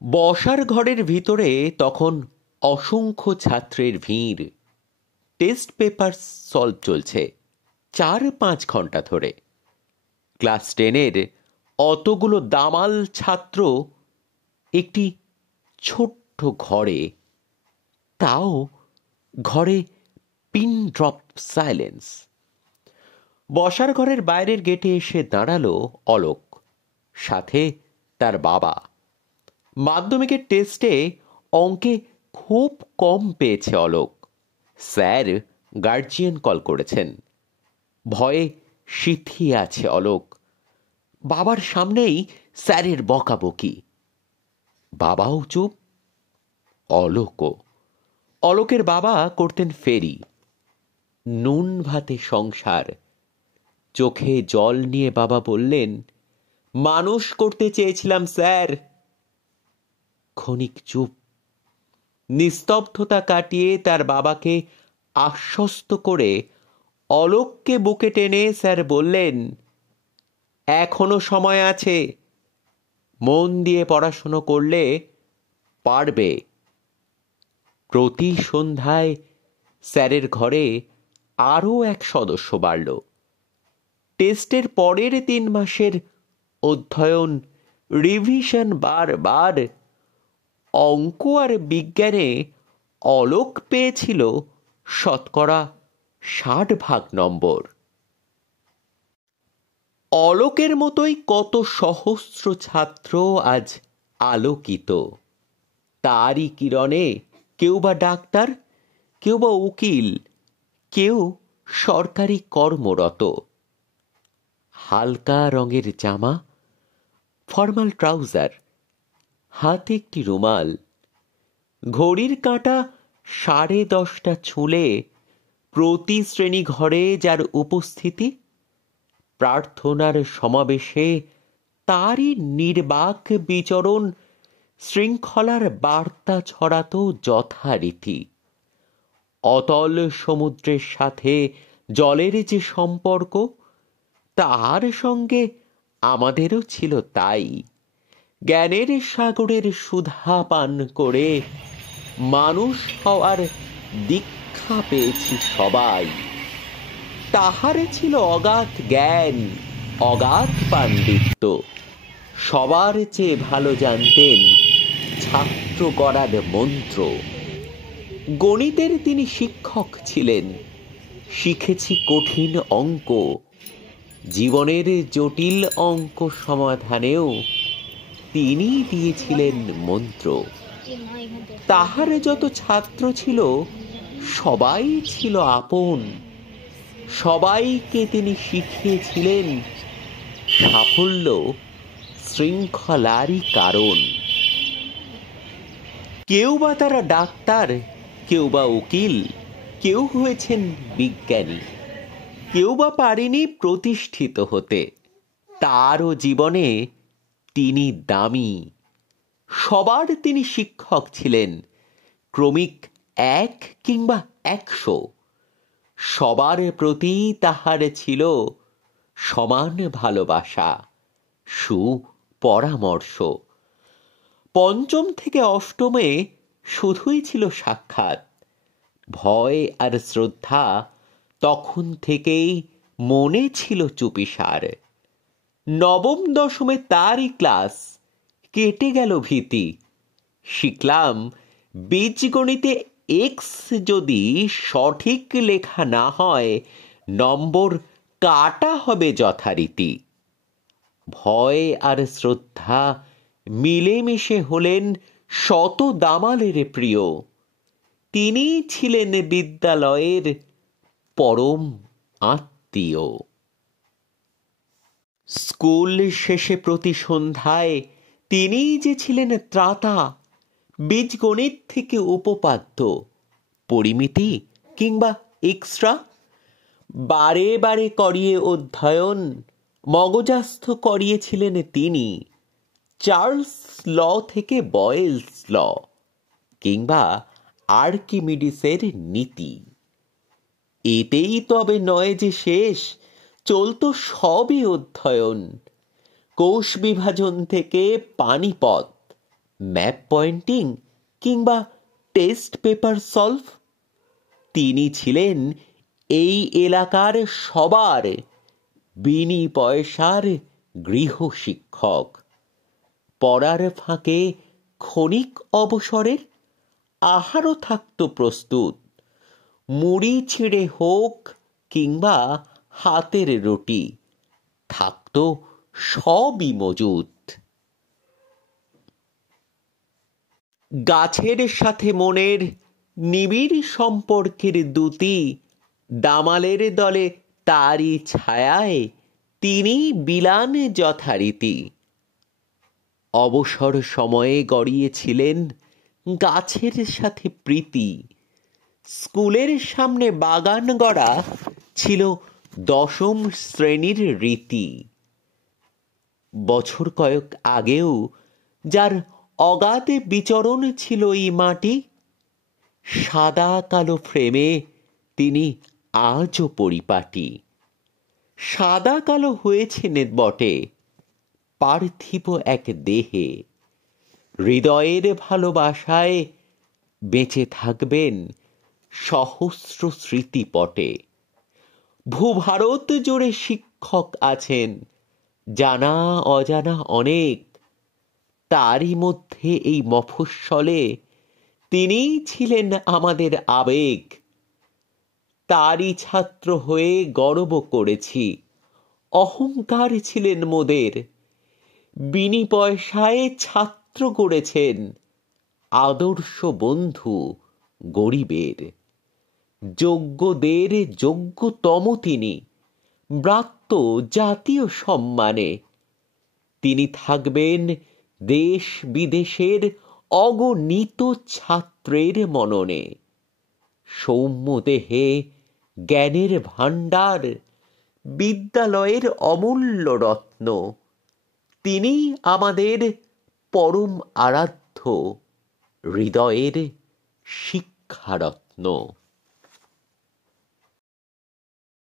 বসার ঘরের ভিতরে তখন অসংখ্য ছাত্রের ভিড়। টেস্ট পেপার সলভ চলছে 4-5 ঘন্টা ধরে। ক্লাস 10-এর অতগুলো দামাল ছাত্র একটি ছোট্ট ঘরে, তাও ঘরে পিন ড্রপ সাইলেন্স। বসার ঘরের বাইরের গেটে এসে দাঁড়ালো অলোক, সাথে তার বাবা। মাধ্যমিকের টেস্টে অঙ্কে খুব কম পেয়েছে অলোক। স্যার গার্জিয়ান কল করেছেন। ভয়ে সিথিয়ে আছে অলোক। বাবার সামনেই স্যারের বকাবকি। বাবাও চুপ, অলোকও। অলোকের বাবা করতেন ফেরি। নুন ভাতে সংসার। চোখে জল নিয়ে বাবা বললেন, মানুষ করতে চেয়েছিলাম স্যার। ক্ষণিক চুপ। নিস্তব্ধতা কাটিয়ে তার বাবাকে আশ্বস্ত করে অলোককে বুকে টেনে স্যার বললেন, এখনো সময় আছে, মন দিয়ে পড়াশুনো করলে পারবে। প্রতি সন্ধ্যায় স্যারের ঘরে আরও এক সদস্য বাড়ল। টেস্টের পরের 3 মাসের অধ্যয়ন, রিভিশন বারবার। অঙ্ক আর বিজ্ঞানে অলোক পেয়েছিল শতকরা 60 নম্বর। অলোকের মতোই কত সহস্র ছাত্র আজ আলোকিত। তারই কিরণে কেউ বা ডাক্তার, কেউ বা উকিল, কেউ সরকারি কর্মরত। হালকা রঙের জামা, ফর্মাল ট্রাউজার, হাতে একটি রুমাল। ঘড়ির কাঁটা 10:30 ছুঁলে প্রতি শ্রেণী ঘরে যার উপস্থিতি, প্রার্থনার সমাবেশে তারই নির্বাক বিচরণ শৃঙ্খলার বার্তা ছড়াত যথারীতি। অতল সমুদ্রের সাথে জলের যে সম্পর্ক, তার সঙ্গে আমাদেরও ছিল তাই। জ্ঞানের সাগরের সুধা পান করে মানুষ হওয়ার দীক্ষা পেয়েছি সবাই। তাহারে ছিল অগাধ জ্ঞান, অগাধ পাণ্ডিত্য। সবার চেয়ে ভালো জানতেন ছাত্র গড়ার মন্ত্র। গণিতের তিনি শিক্ষক ছিলেন। শিখেছি কঠিন অঙ্ক। জীবনের জটিল অঙ্ক সমাধানেও তিনি দিয়েছিলেন মন্ত্র। তাহারে যত ছাত্র ছিল সবাই ছিল আপন। সবাইকে তিনি শিখিয়েছিলেন সাফল্য শৃঙ্খলারই কারণ। কেউ বা তারা ডাক্তার, কেউ বা উকিল, কেউ হয়েছেন বিজ্ঞানী, কেউ বা পারেনি প্রতিষ্ঠিত হতে। তারও জীবনে তিনি দামি। সবার তিনি শিক্ষক ছিলেন, ক্রমিক 1 কিংবা 100। সবার প্রতি তাহার ছিল সমান ভালোবাসা, সুপরামর্শ। 5ম থেকে 8মে শুধুই ছিল সাক্ষাৎ। ভয় আর শ্রদ্ধা তখন থেকেই মনে ছিল চুপিসার। 9ম 10মে তারই ক্লাস, কেটে গেল ভীতি। শিখলাম বীজগণিতে এক্স যদি সঠিক লেখা না হয়, নম্বর কাটা হবে যথারীতি। ভয় আর শ্রদ্ধা মিলেমিশে হলেন শত দামালের প্রিয়। তিনি ছিলেন বিদ্যালয়ের পরম আত্মীয়। স্কুল শেষে প্রতি সন্ধ্যায় তিনি যে ছিলেন ত্রাতা। বীজগণিত থেকে উপপাদ্য, পরিমিতি কিংবা এক্সট্রা বারে বারে করিয়ে অধ্যয়ন মগজাস্থ করিয়েছিলেন তিনি। চার্লস ল থেকে বয়েলস ল কিংবা আর্কিমিডিসের নীতি। এতেই তবে নয় যে শেষ, চলত সবই অধ্যয়ন। কোষ বিভাজন থেকে পানিপথ, ম্যাপ পয়েন্টিং কিংবা টেস্ট পেপার সলভ। তিনি ছিলেন এই এলাকার সবার বিনি পয়সার গৃহশিক্ষক। পড়ার ফাঁকে ক্ষণিক অবসরের আহারও থাকত প্রস্তুত, মুড়ি ছিঁড়ে হোক কিংবা হাতের রুটি, থাকত সবই মজুদ। গাছের সাথে মনের নিবিড় সম্পর্কের দ্যুতি, দামালের দলে তারই ছায়ায় তিনি বিলান যথারীতি। অবসর সময়ে গড়িয়েছিলেন গাছের সাথে প্রীতি। স্কুলের সামনে বাগান গড়া ছিল দশম শ্রেণীর রীতি। বছর কয়েক আগেও যার অগাধে বিচরণ ছিল এই মাটি, সাদা কালো ফ্রেমে তিনি আজও পরিপাটি। সাদা কালো হয়েছেন বটে, পার্থিব এক দেহে, হৃদয়ের ভালোবাসায় বেঁচে থাকবেন সহস্র স্মৃতিপটে। ভূভারত জুড়ে শিক্ষক আছেন জানা অজানা অনেক, তারই মধ্যে এই মফস্বলে তিনিই ছিলেন আমাদের আবেগ। তারই ছাত্র হয়ে গর্ব করেছি, অহংকার ছিলেন মোদের। বিনি পয়সায় ছাত্র গড়েছেন, আদর্শ বন্ধু গরিবের। যোগ্যদের যোগ্যতম তিনি, ব্রাত্য জাতীয় সম্মানে। তিনি থাকবেন দেশ বিদেশের অগণিত ছাত্রের মননে। সৌম্য দেহে জ্ঞানের ভাণ্ডার, বিদ্যালয়ের অমূল্য রত্ন। তিনি আমাদের পরম আরাধ্য, হৃদয়ের শিক্ষারত্ন।